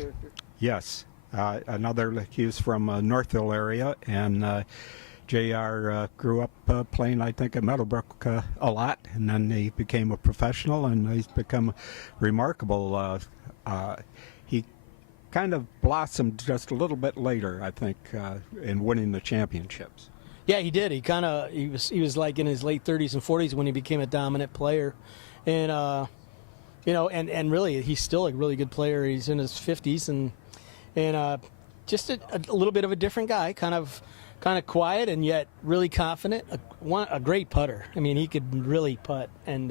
character? Yes. He was from Northville area, and JR grew up playing, I think, at Meadowbrook a lot, and then he became a professional, and he's become remarkable. He kind of blossomed just a little bit later, I think, in winning the championships. Yeah, he did. He was like in his late 30s and 40s when he became a dominant player, and and really he's still a really good player. He's in his 50s and just a little bit of a different guy, kind of quiet and yet really confident. A great putter. I mean, he could really putt, and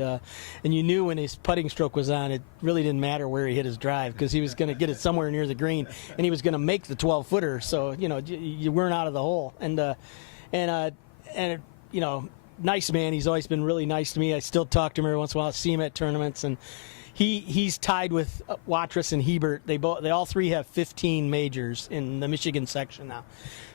you knew when his putting stroke was on, it really didn't matter where he hit his drive because he was going to get it somewhere near the green, and he was going to make the 12-footer. So you weren't out of the hole, and nice man. He's always been really nice to me. I still talk to him every once in a while. I see him at tournaments, and he's tied with Watrous and Hebert. They all three have 15 majors in the Michigan section now.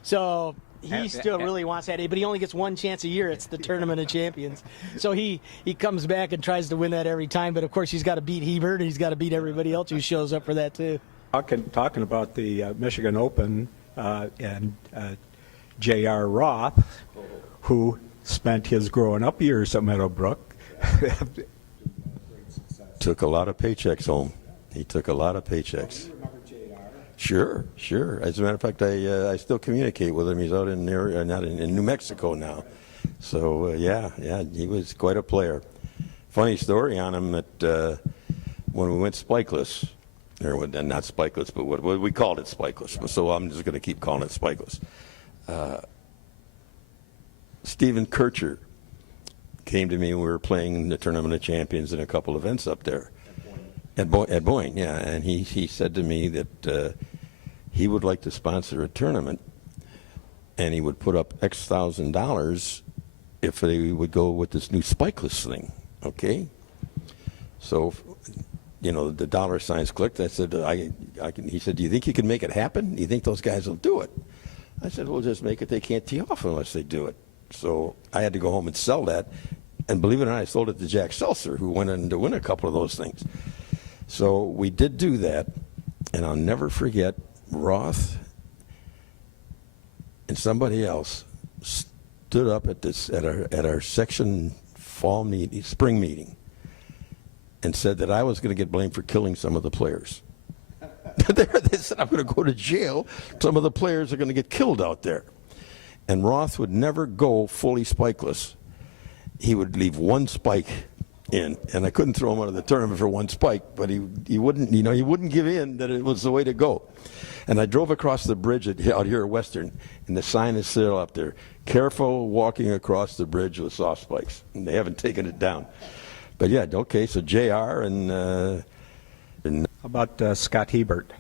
So he still really wants that, but he only gets one chance a year. It's the Tournament of Champions. So he comes back and tries to win that every time. But of course, he's got to beat Hebert, and he's got to beat everybody else who shows up for that too. Talking about the Michigan Open and J.R. Roth, who spent his growing up years at Meadowbrook. Took a lot of paychecks home. He took a lot of paychecks. Sure. As a matter of fact, I still communicate with him. He's out in New Mexico now. So yeah, he was quite a player. Funny story on him that when we went spikeless, or not spikeless, but what we called it spikeless. So I'm just going to keep calling it spikeless. Stephen Kircher came to me when we were playing the Tournament of Champions in a couple events up there. At Boyne, yeah. And he said to me that he would like to sponsor a tournament, and he would put up X $1,000 if they would go with this new spikeless thing, okay? So, the dollar signs clicked. I said, he said, do you think you can make it happen? Do you think those guys will do it? I said, we'll just make it. They can't tee off unless they do it. So I had to go home and sell that. And believe it or not, I sold it to Jack Seltzer, who went in to win a couple of those things. So we did do that. And I'll never forget Roth and somebody else stood up at our section spring meeting and said that I was going to get blamed for killing some of the players. They said I'm going to go to jail. Some of the players are going to get killed out there. And Roth would never go fully spikeless. He would leave one spike in, and I couldn't throw him out of the tournament for one spike, but he wouldn't, he wouldn't give in that it was the way to go. And I drove across the bridge out here at Western, and the sign is still up there: careful walking across the bridge with soft spikes. And they haven't taken it down. But yeah, okay, so JR and how about Scott Hebert?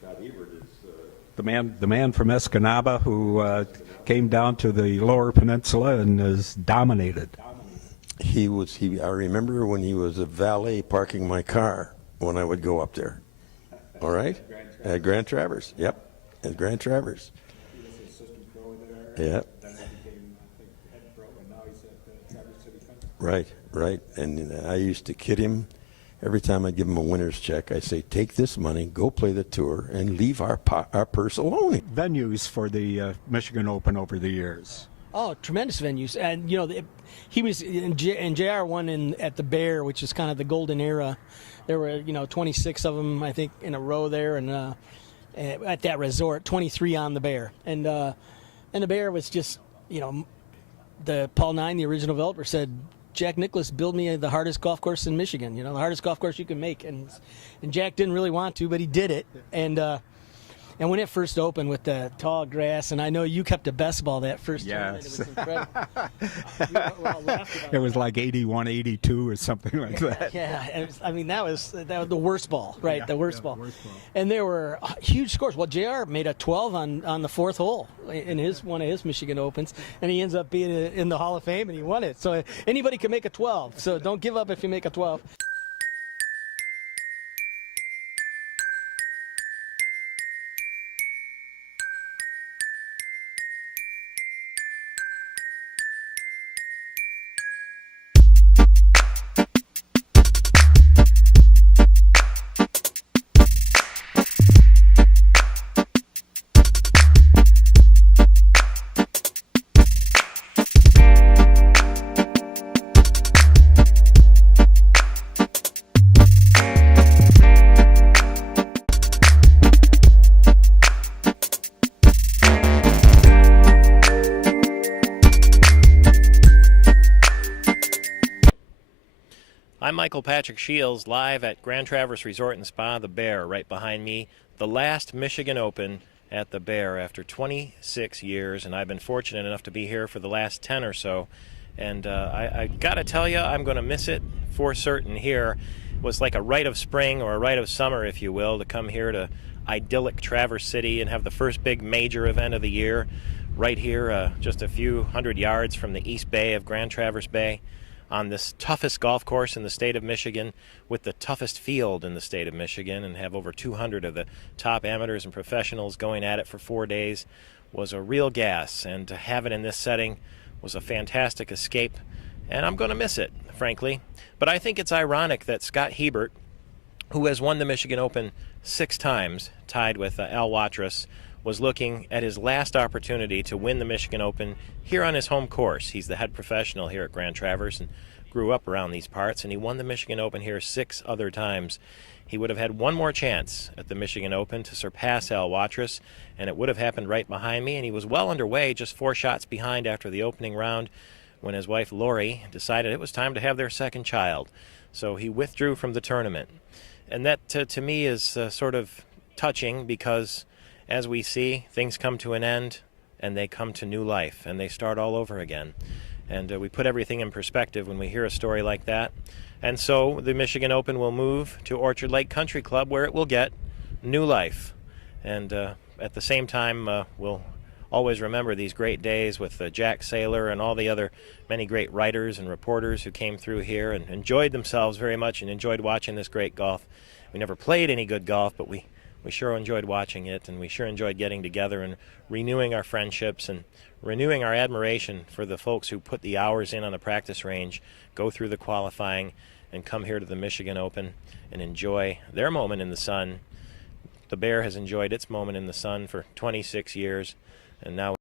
Scott Hebert is the man from Escanaba who came down to the Lower Peninsula and has dominated. I remember when he was a valet parking my car when I would go up there. All right? At Grand Traverse. Yep. At Grand Traverse. He was the assistant pro there. Yep. Then he became, I think, head pro, and now he's at Traverse City Country. Right. And I used to kid him. Every time I give him a winner's check, I say, take this money, go play the tour, and leave our purse alone. Venues for the Michigan Open over the years. Oh, tremendous venues. And, he was in JR won at the Bear, which is kind of the golden era. There were, 26 of them, I think, in a row there, and at that resort, 23 on the Bear. And the Bear was just, the Paul Nine, the original developer, said, Jack Nicklaus, build me the hardest golf course in Michigan, the hardest golf course you can make. And Jack didn't really want to, but he did it. And when it first opened with the tall grass, and I know you kept a best ball that first tournament, it was incredible. We all laughed about it was like 81, 82 or something like that. Yeah, that was the worst ball, right? Yeah, the worst ball. Worst ball. And there were huge scores. Well, JR made a 12 on the fourth hole in one of his Michigan Opens, and he ends up being in the Hall of Fame, and he won it. So anybody can make a 12. So don't give up if you make a 12. Michael Patrick Shields, live at Grand Traverse Resort and Spa, the Bear, right behind me. The last Michigan Open at the Bear after 26 years, and I've been fortunate enough to be here for the last 10 or so. And I got to tell you, I'm going to miss it for certain here. It was like a rite of spring, or a rite of summer, if you will, to come here to idyllic Traverse City and have the first big major event of the year right here, just a few hundred yards from the East Bay of Grand Traverse Bay, on this toughest golf course in the state of Michigan, with the toughest field in the state of Michigan, and have over 200 of the top amateurs and professionals going at it for 4 days, was a real gas. And to have it in this setting was a fantastic escape, and I'm going to miss it, frankly. But I think it's ironic that Scott Hebert, who has won the Michigan Open 6 times, tied with Al Watrous, was looking at his last opportunity to win the Michigan Open here on his home course. He's the head professional here at Grand Traverse and grew up around these parts, and he won the Michigan Open here 6 other times. He would have had one more chance at the Michigan Open to surpass Al Watrous, and it would have happened right behind me, and he was well underway, just 4 shots behind after the opening round, when his wife Lori decided it was time to have their second child. So he withdrew from the tournament. And that, to me, is sort of touching, because as we see, things come to an end, and they come to new life, and they start all over again. And we put everything in perspective when we hear a story like that. And so the Michigan Open will move to Orchard Lake Country Club, where it will get new life. And at the same time, we'll always remember these great days with Jack Saylor and all the other many great writers and reporters who came through here and enjoyed themselves very much and enjoyed watching this great golf. We never played any good golf, but we sure enjoyed watching it, and we sure enjoyed getting together and renewing our friendships and renewing our admiration for the folks who put the hours in on the practice range, go through the qualifying, and come here to the Michigan Open and enjoy their moment in the sun. The Bear has enjoyed its moment in the sun for 26 years, and now